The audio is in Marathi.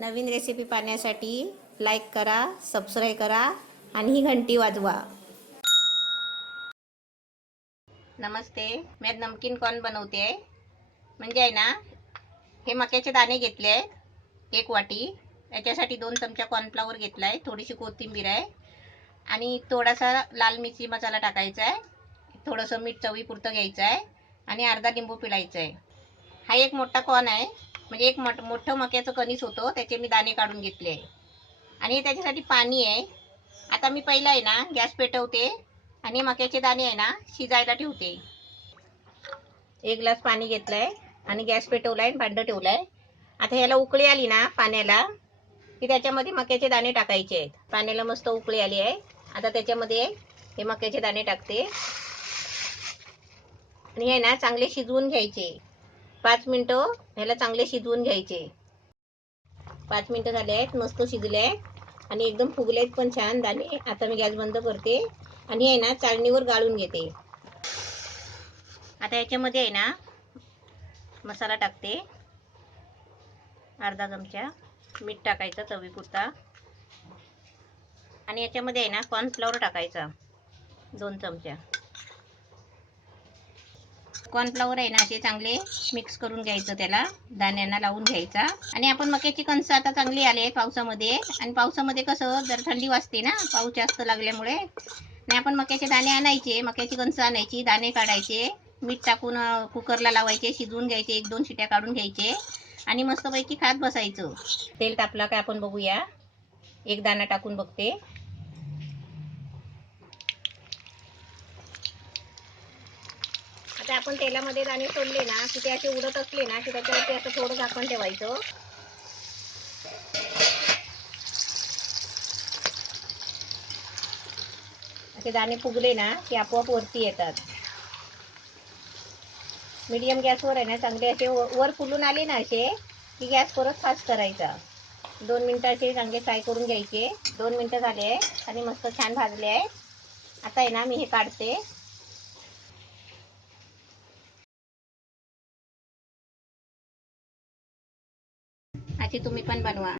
नवीन रेसिपी पाहण्यासाठी लाईक करा, सबस्क्राईब करा आणि ही घंटी वाजवा. नमस्ते, मी आज नमकीन कॉर्न बनवते आहे. म्हणजे आहे ना, हे मक्याचे दाणे घेतले आहेत 1 वाटी. याच्यासाठी 2 चमचा कॉर्नफ्लॉवर घेतला आहे, थोडीशी कोथिंबीर आहे आणि थोडासा लाल मिरची मसाला टाकायचा आहे, थोडंसं मीठ चवीपुरतं घ्यायचं आहे आणि अर्धा लिंबू पिळायचा आहे. हा एक मोठा कॉर्न आहे, म्हणजे एक मोठं मक्याचं कणीस होतं, त्याचे मी दाणे काढून घेतले आहे. आणि त्याच्यासाठी पाणी आहे. आता मी पहिला आहे ना गॅस पेटवते आणि मक्याचे दाणे आहे ना शिजायला ठेवते. 1 ग्लास पाणी घेतलंय आणि गॅस पेटवलाय, भांडं ठेवलंय. आता ह्याला उकळी आली ना पाण्याला की त्याच्यामध्ये मक्याचे दाणे टाकायचे आहेत. पाण्याला मस्त उकळी आली आहे. आता त्याच्यामध्ये हे मक्याचे दाणे टाकते आणि हे ना चांगले शिजवून घ्यायचे. 5 मिनिटं ह्याला चांगले शिजवून घ्यायचे. 5 मिनिटं झाले आहेत, मस्त शिजले आहेत आणि एकदम फुगले आहेत पण छान दाणे. आता मी गॅस बंद करते आणि आहे ना चाळणीवर गाळून घेते. आता याच्यामध्ये आहे ना मसाला टाकते, अर्धा चमचा मीठ टाकायचं चवीपुरता आणि याच्यामध्ये आहे ना कॉर्नफ्लॉवर टाकायचा 2 चमचा. कॉर्नफ्लॉवर आहे ना असे चांगले मिक्स करून घ्यायचं, त्याला दाण्यांना लावून घ्यायचा. आणि आपण मक्याची कणसं आता चांगली आले पावसामध्ये, आणि पावसामध्ये कसं जर थंडी वाजते ना पाऊस जास्त लागल्यामुळे, आणि आपण मक्याचे दाणे आणायचे, मक्याची कणसं आणायची, दाणे काढायचे, मीठ टाकून कुकरला लावायचे, शिजवून घ्यायचे, 1-2 शिट्या काढून घ्यायचे आणि मस्तपैकी खात बसायचं. तेल तापला काय आपण बघूया, एक दाणा टाकून बघते. आता आपण तेलामध्ये दाणे सोडले ना की ते असे उडत असले ना की त्याच्यावरती असं थोडं झाकण ठेवायचं. असे दाणे फुगले ना की आपोआप वरती येतात. मीडियम गॅसवर आहे ना चांगले असे वर फुलून आले ना असे की गॅस परत फास्ट करायचा. 2 मिनिटं असे चांगले फ्राय करून घ्यायचे. 2 मिनिटं झाले आणि मस्त छान भाजले आहे. आता आहे ना मी हे काढते. अशी तुम्ही पण बनवा.